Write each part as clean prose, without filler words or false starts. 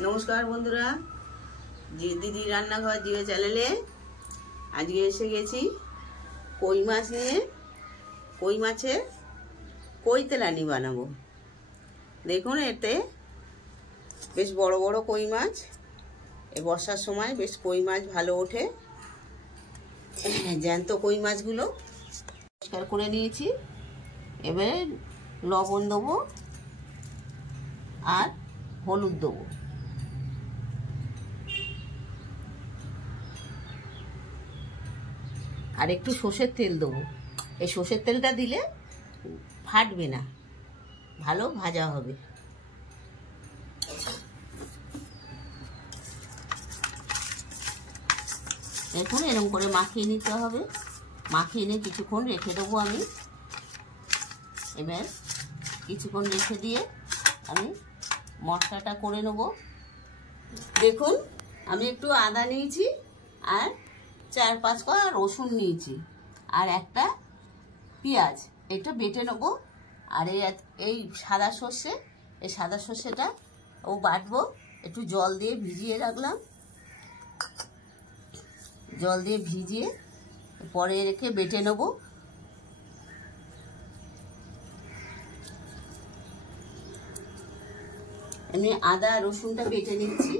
नमस्कार बंधुरा दीदी रान्नाघर जिओ चैनेले आज के एसे गेছি কই মাছ নিয়ে কই মাছের কই তেলানি বানাবো। দেখুন এতে বেশ বড় বড় কই মাছ, এই বর্ষার সময় বেশ কই মাছ ভালো ওঠে। জ্যান্ত কই মাছগুলো পরিষ্কার করে নিয়েছি। এবারে লবণ দেবো আর হলুদ দেবো। আর একটু সর্ষের তেল দেবো। এই সর্ষের তেলটা দিলে ফাটবে না, ভালো ভাজা হবে। দেখুন এরকম করে মাখিয়ে নিতে হবে। মাখিয়ে নিয়ে কিছুক্ষণ রেখে দেবো আমি। এবার কিছুক্ষণ রেখে দিয়ে আমি মশলাটা করে নেব। দেখুন আমি একটু আদা নিয়েছি আর 4-5 কোয়া রসুন নিয়েছি আর একটা পেঁয়াজ, এটা বেটে নেবো। আর এই সাদা সর্ষে, এই সাদা সর্ষেটা ও বাটবো। একটু জল দিয়ে ভিজিয়ে রাখলাম, জল দিয়ে ভিজিয়ে পরে রেখে বেটে নেবো। আমি আদা রসুনটা বেটে নিচ্ছি।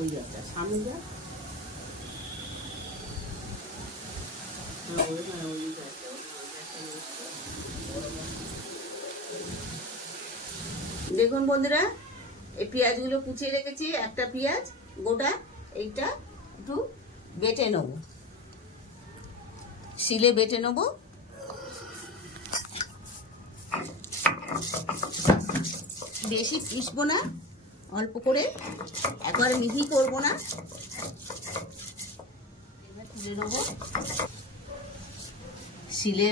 ওই গাছটা সামনে যা, দেখুন বন্ধুরা এই পেঁয়াজগুলো কুচিয়ে রেখেছি। একটা পেঁয়াজ গোটা, এইটা একটু বেটে নেব, শিলে বেটে নেব। বেশি পিসবো না, অল্প করে, একবার মিহি করবো না। তুলে নেব। শিলে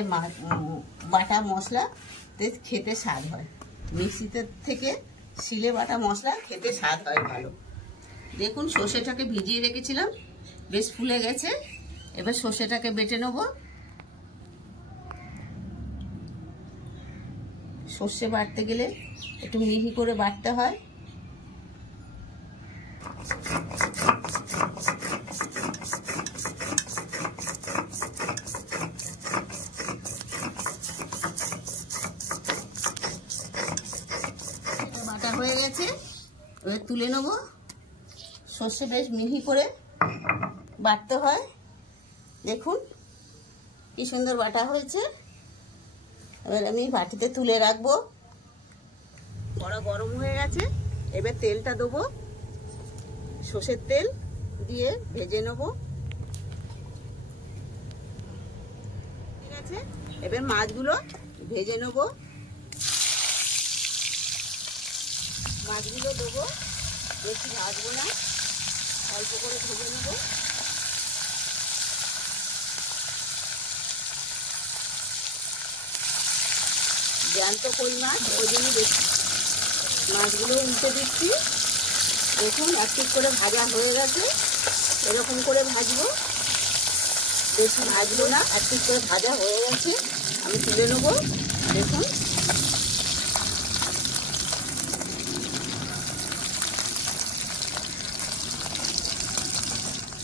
বাটা মশলা খেতে স্বাদ হয়, মিক্সিতে থেকে শিলে বাটা মশলা খেতে স্বাদ হয় ভালো। দেখুন সর্ষেটাকে ভিজিয়ে রেখেছিলাম, বেশ ফুলে গেছে। এবার সর্ষেটাকে বেটে নেব। সর্ষে বাটতে গেলে একটু মিহি করে বাটতে হয়। বাটা হয়ে গেছে, এবার তুলে নেব। সর্ষে বেশ মিহি করে বাটতে হয়। দেখুন কি সুন্দর বাটা হয়েছে। এবার আমি বাটিতে তুলে রাখবো। কড়া গরম হয়ে গেছে, এবার তেলটা দেবো। সর্ষের তেল দিয়ে ভেজে নেব। ঠিক আছে, এবার মাছগুলো ভেজে নেব। মাছগুলো দেবো, বেশি ভাজবো না, অল্প করে ভেজে নেব। জ্যান্ত কই মাছ, ওই জন্য বেশি মাছগুলো উল্টে দিচ্ছি। দেখুন এক পিস করে ভাজা হয়ে গেছে। এরকম করে ভাজবো, বেশি ভাজবো না। এক পিস করে ভাজা হয়ে গেছে, আমি তুলে নেবো। দেখুন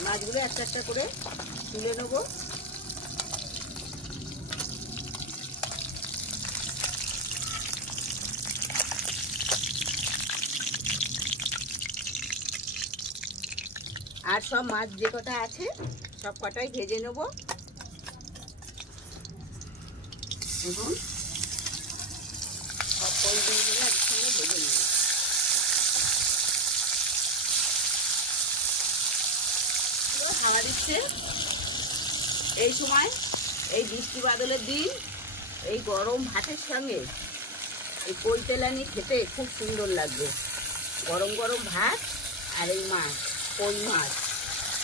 মাছগুলো একটা একটা করে তুলে নেবো। আর সব মাছ যে কটা আছে সব কটাই ভেজে নেব। দেখুন সব কইগুলো একসঙ্গে ভেজে নেব। হাওয়া দিচ্ছে এই সময়, এই বৃষ্টি বাদলের দিন, এই গরম ভাতের সঙ্গে এই কই তেলানি খেতে খুব সুন্দর লাগবে। গরম গরম ভাত আর এই মাছ, কই মাছ।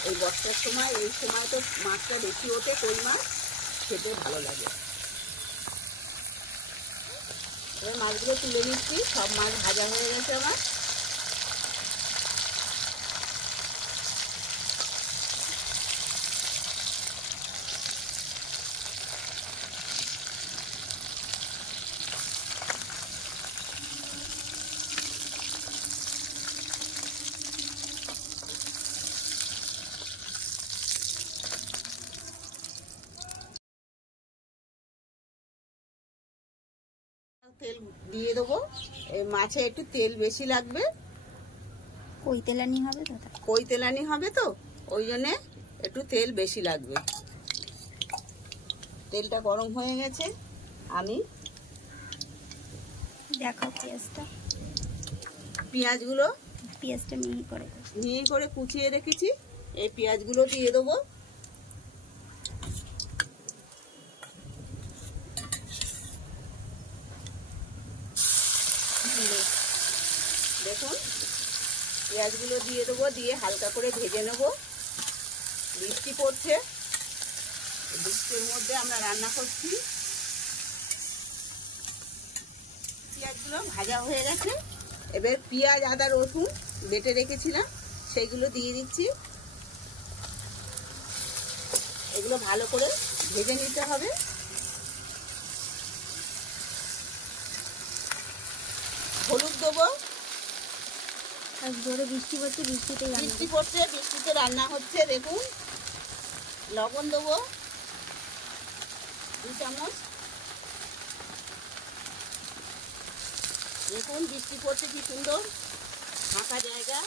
এই বর্ষার সময়, এই সময় তো মাছটা বেশি ওঠে, কই মাছ খেতে ভালো লাগে। এবার মাছগুলো তুলে নিচ্ছি। সব মাছ ভাজা হয়ে গেছে আমার। তেল দিয়ে দেবো। এই মাছে একটু তেল বেশি লাগবে। কই তেলানি হবে তো? কই তেলানি হবে তো, ওই জন্যে একটু তেল বেশি লাগবে। তেলটা গরম হয়ে গেছে। আমি দেখো পেঁয়াজটা মিহি করে কুচিয়ে রেখেছি। এই পেঁয়াজগুলো দিয়ে দেবো। দেখুন পেঁয়াজগুলো দিয়ে দেবো, দিয়ে হালকা করে ভেজে নেব। বৃষ্টি পড়ছে, বৃষ্টির মধ্যে আমরা রান্না করছি। পেঁয়াজগুলো ভাজা হয়ে গেছে। এবার পেঁয়াজ আদা রসুন বেটে রেখেছিলাম সেইগুলো দিয়ে দিচ্ছি। এগুলো ভালো করে ভেজে নিতে হবে। হলুদ দেবো। জোরে বৃষ্টি পড়ছে, বৃষ্টিতে রান্না হচ্ছে। দেখুন লবণ দেবো 2 চামচ। দেখুন বৃষ্টি পড়ছে কি সুন্দর, ফাঁকা জায়গা।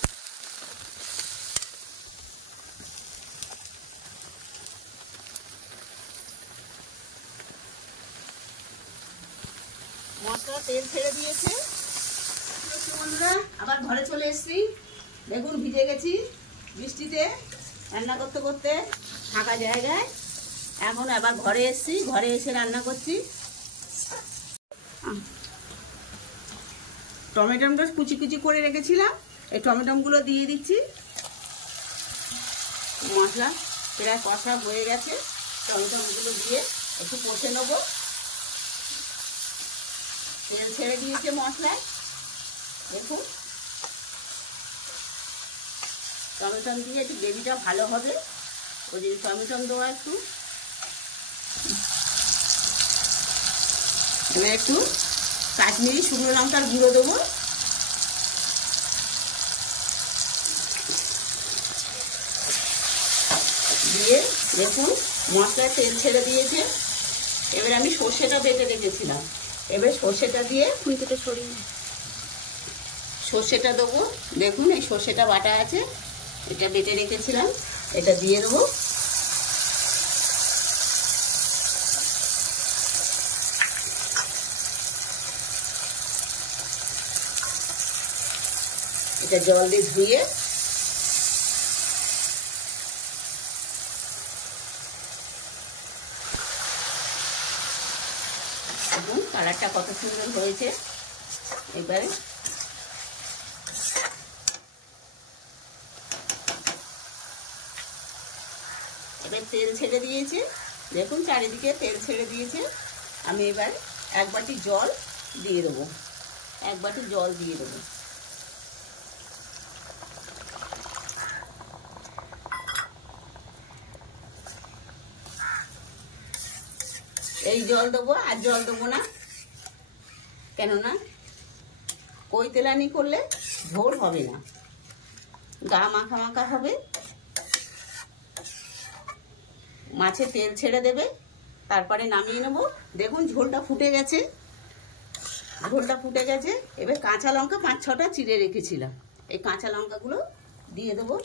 মশলা তেল ছেড়ে দিয়েছে। বন্ধুরা আবার ঘরে চলে এসেছি। দেখুন ভিজে গেছি বৃষ্টিতে রান্না করতে করতে ফাঁকা জায়গায়। এখন আবার ঘরে এসেছি, ঘরে এসে রান্না করছি। টমেটোটা কুচি কুচি করে রেখেছিলাম, এই টমেটোগুলো দিয়ে দিচ্ছি। মশলা প্রায় কষা হয়ে গেছে। টমেটোগুলো দিয়ে একটু কষে নেবো। তেল ছেড়ে দিয়েছে মশলায়। দেখুন টমেটো দিয়ে একটু গ্রেভিটা ভালো হবে, ওই যে টমেটো দেওয়া একটু। এবার একটু কাশ্মীরি শুকনো লঙ্কার গুঁড়ো দেবো। দিয়ে দেখুন মশলায় তেল ছেড়ে দিয়েছে। এবার আমি সর্ষেটা বেটে রেখেছিলাম, এবার সর্ষেটা দিয়ে খুঁটিটা সরিয়ে সর্ষেটা দেবো। দেখুন এই সর্ষেটা বাটা আছে, এটা বেটে রেখেছিলাম, এটা দিয়ে দেবো। এটা জল দিয়ে ধুয়ে দেখুন কালারটা কত সুন্দর হয়েছে। এবারে তেল ছেড়ে দিয়েছে। দেখুন চারিদিকে তেল ছেড়ে দিয়েছে। আমি এবার 1 বাটি জল দিয়ে দেবো। 1 বাটি জল দিয়ে দেবো। এই জল দেবো, আর জল দেবো না, কেননা কই তেলানি করলে ঝোল হবে না, গা মাখা মাখা হবে। মাছে তেল ছেড়ে দেবে, তারপরে নামিয়ে নেব। দেখুন ঝোলটা ফুটে গেছে, এবার কাঁচা লঙ্কা 5-6টা চিড়ে রেখেছিলাম, এই কাঁচা লঙ্কাগুলো দিয়ে দেবো।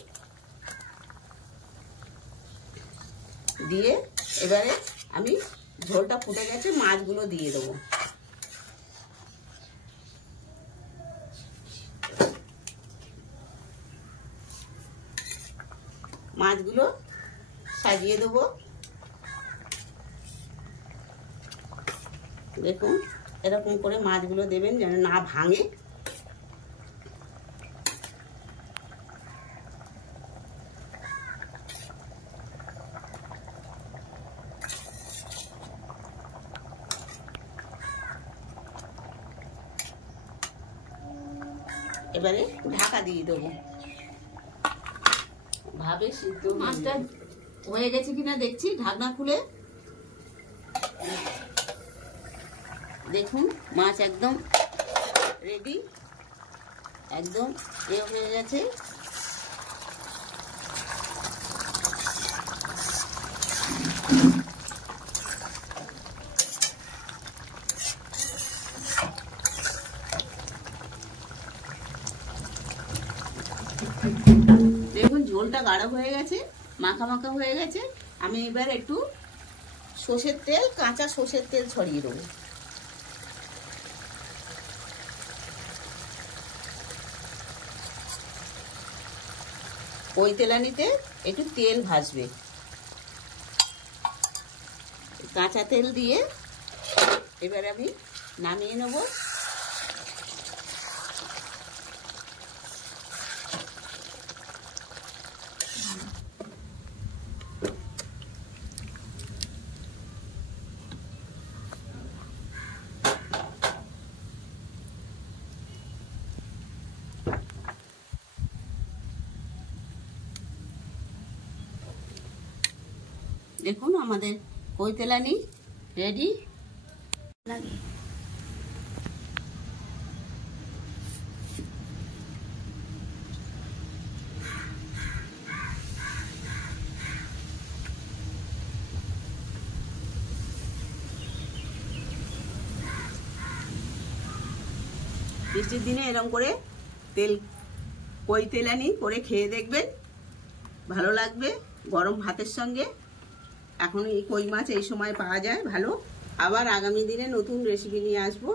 দিয়ে এবারে আমি ঝোলটা ফুটে গেছে, মাছগুলো দিয়ে দেবো। মাছগুলো সাজিয়ে দেবো। দেখুন এরকম করে মাছগুলো দেবেন যেন না ভাঙে। এবারে ঢাকা দিয়ে দেবো। ভাবে সিদ্ধ মাছটা হয়ে গেছে কিনা দেখছি, ঢাকনা খুলে। দেখুন মাছ একদম রেডি, একদম হয়ে গেছে। দেখুন ঝোলটা গাঢ় হয়ে গেছে, মাখা মাখা হয়ে গেছে। আমি এবার একটু সর্ষের তেল, কাঁচা সর্ষের তেল ছড়িয়ে দেবো। ওই তেলানিতে একটু তেল ভাজবে, কাঁচা তেল দিয়ে এবার আমি নামিয়ে নেব। দেখুন আমাদের কই তেলানি রেডি। লাগে বৃষ্টির দিনে এরকম করে কই তেলানি করে খেয়ে দেখবেন, ভালো লাগবে গরম ভাতের সঙ্গে। এখন এই কই মাছ এই সময় পাওয়া যায় ভালো। আবার আগামী দিনে নতুন রেসিপি নিয়ে আসবো।